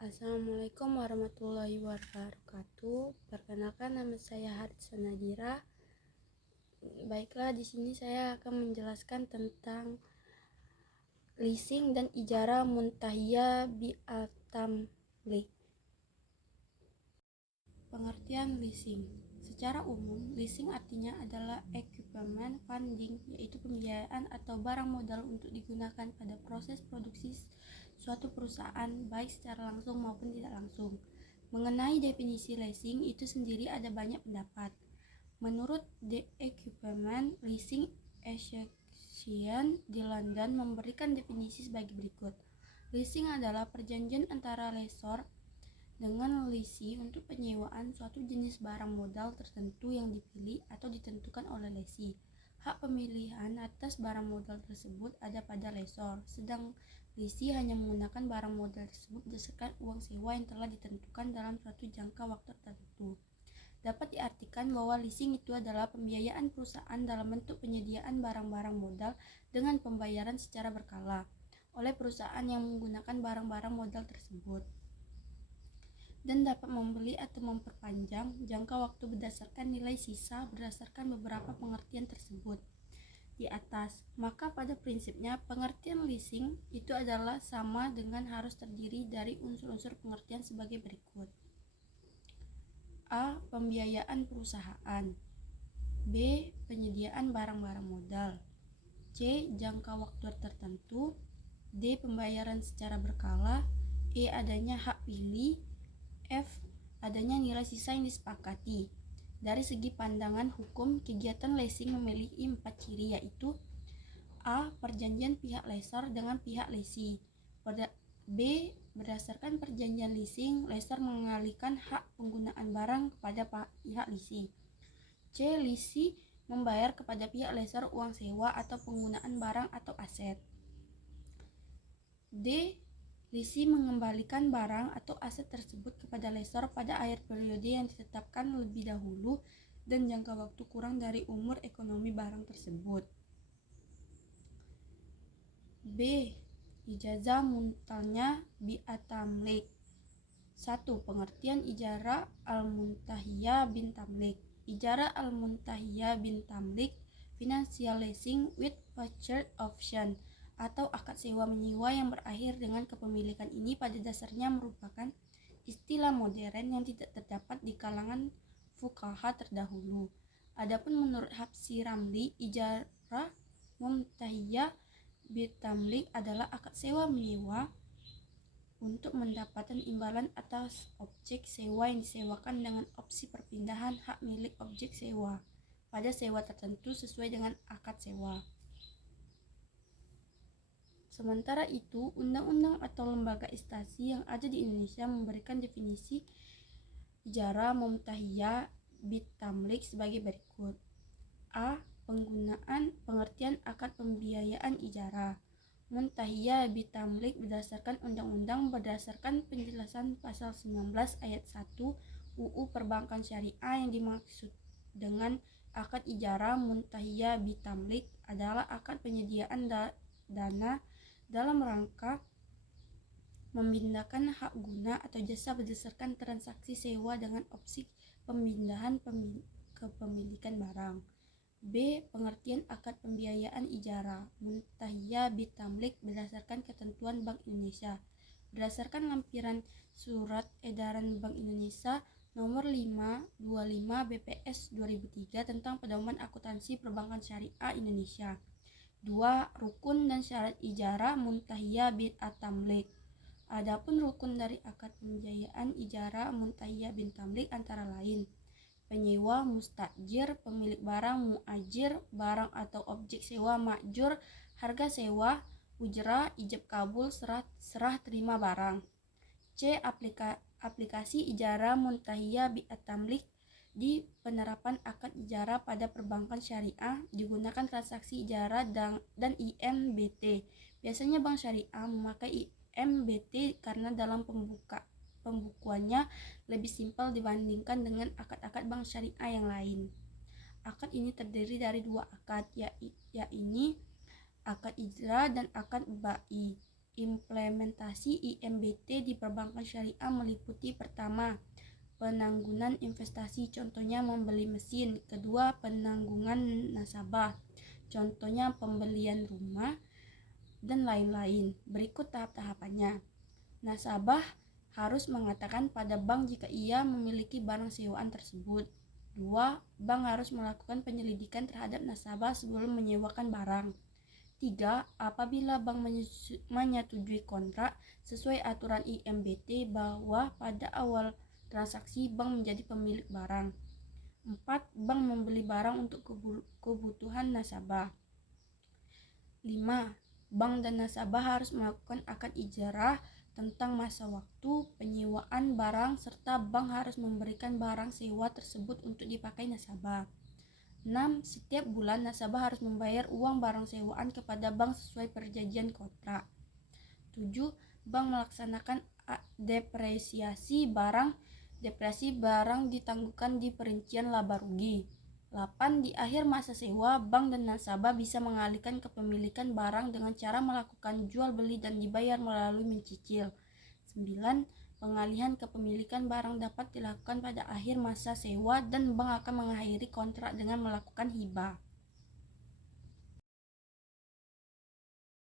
Assalamualaikum warahmatullahi wabarakatuh. Perkenalkan, nama saya Haritsa Nadira. Baiklah, di sini saya akan menjelaskan tentang leasing dan ijarah muntahiyah bi'at-tamlik. Pengertian leasing. Secara umum, leasing artinya adalah equipment funding, yaitu pembiayaan atau barang modal untuk digunakan pada proses produksi suatu perusahaan, baik secara langsung maupun tidak langsung. Mengenai definisi leasing itu sendiri ada banyak pendapat. Menurut The Equipment Leasing Association di London memberikan definisi sebagai berikut. Leasing adalah perjanjian antara lessor dengan lessee untuk penyewaan suatu jenis barang modal tertentu yang dipilih atau ditentukan oleh lessee. Hak pemilihan atas barang modal tersebut ada pada lessor, sedang lessee hanya menggunakan barang modal tersebut berdasarkan uang sewa yang telah ditentukan dalam suatu jangka waktu tertentu. Dapat diartikan bahwa leasing itu adalah pembiayaan perusahaan dalam bentuk penyediaan barang-barang modal dengan pembayaran secara berkala oleh perusahaan yang menggunakan barang-barang modal tersebut, dan dapat membeli atau memperpanjang jangka waktu berdasarkan nilai sisa berdasarkan beberapa pengertian tersebut di atas. Maka pada prinsipnya pengertian leasing itu adalah sama dengan harus terdiri dari unsur-unsur pengertian sebagai berikut. A. Pembiayaan perusahaan. B. Penyediaan barang-barang modal. C. Jangka waktu tertentu. D. Pembayaran secara berkala. E. Adanya hak pilih. F. Adanya nilai sisa yang disepakati. Dari segi pandangan hukum, kegiatan leasing memiliki 4 ciri, yaitu A. Perjanjian pihak lessor dengan pihak lessee. B. Berdasarkan perjanjian leasing, lessor mengalihkan hak penggunaan barang kepada pihak lessee. C. Lessee membayar kepada pihak lessor uang sewa atau penggunaan barang atau aset. D. Lessee mengembalikan barang atau aset tersebut kepada lessor pada akhir periode yang ditetapkan lebih dahulu dan jangka waktu kurang dari umur ekonomi barang tersebut. B. Ijazah muntahiyah bi'at-tamlik. 1. Pengertian ijarah al-muntahiyah bin tamlik. Ijarah al-muntahiyah bin tamlik, financial leasing with purchase option, atau akad sewa menyewa yang berakhir dengan kepemilikan ini pada dasarnya merupakan istilah modern yang tidak terdapat di kalangan fuqaha terdahulu. Adapun menurut Habsyi Ramli, ijarah muntahiyah bitamlik adalah akad sewa menyewa untuk mendapatkan imbalan atas objek sewa yang disewakan dengan opsi perpindahan hak milik objek sewa pada sewa tertentu sesuai dengan akad sewa. Sementara itu, undang-undang atau lembaga instansi yang ada di Indonesia memberikan definisi ijarah muntahiyah bitamlik sebagai berikut. A. Penggunaan pengertian akad pembiayaan ijarah muntahiyah bitamlik berdasarkan undang-undang berdasarkan penjelasan pasal 19 ayat 1 UU Perbankan Syariah. Yang dimaksud dengan akad ijarah muntahiyah bitamlik adalah akad penyediaan dana dalam rangka memindahkan hak guna atau jasa berdasarkan transaksi sewa dengan opsi pemindahan kepemilikan barang. B. Pengertian akad pembiayaan ijarah muntahiyah bitamlik berdasarkan ketentuan Bank Indonesia. Berdasarkan lampiran Surat Edaran Bank Indonesia Nomor 525 BPS 2003 tentang pedoman akuntansi perbankan syariah Indonesia. 2. Rukun dan syarat ijarah muntahiyah bi'at-tamlik. Adapun rukun dari akad pembiayaan ijarah muntahiyah bi'at-tamlik antara lain penyewa mustajir, pemilik barang muajir, barang atau objek sewa ma'jur, harga sewa, ujrah, ijab kabul, serah terima barang. C. Aplikasi ijarah muntahiyah bi'at-tamlik di penerapan akad ijarah pada perbankan syariah digunakan transaksi ijarah dan IMBT. Biasanya bank syariah memakai IMBT karena dalam pembukuannya lebih simpel dibandingkan dengan akad-akad bank syariah yang lain. Akad ini terdiri dari 2 akad, yaitu akad ijrah dan akad ba'i. Implementasi IMBT di perbankan syariah meliputi: pertama, penangguhan investasi, contohnya membeli mesin; kedua, penangguhan nasabah, contohnya pembelian rumah, dan lain-lain. Berikut tahap-tahapannya. Nasabah harus mengatakan pada bank jika ia memiliki barang sewaan tersebut. 2. Bank harus melakukan penyelidikan terhadap nasabah sebelum menyewakan barang. 3. Apabila bank menyetujui kontrak sesuai aturan IMBT bahwa pada awal transaksi bank menjadi pemilik barang. 4. Bank membeli barang untuk kebutuhan nasabah. 5. Bank dan nasabah harus melakukan akad ijarah tentang masa waktu penyewaan barang serta bank harus memberikan barang sewa tersebut untuk dipakai nasabah. 6. Setiap bulan nasabah harus membayar uang barang sewaan kepada bank sesuai perjanjian kontrak. 7. Bank melaksanakan depresiasi barang. Depresiasi barang ditangguhkan di perincian laba rugi. 8. Di akhir masa sewa, bank dan nasabah bisa mengalihkan kepemilikan barang dengan cara melakukan jual beli dan dibayar melalui mencicil. 9. Pengalihan kepemilikan barang dapat dilakukan pada akhir masa sewa dan bank akan mengakhiri kontrak dengan melakukan hibah.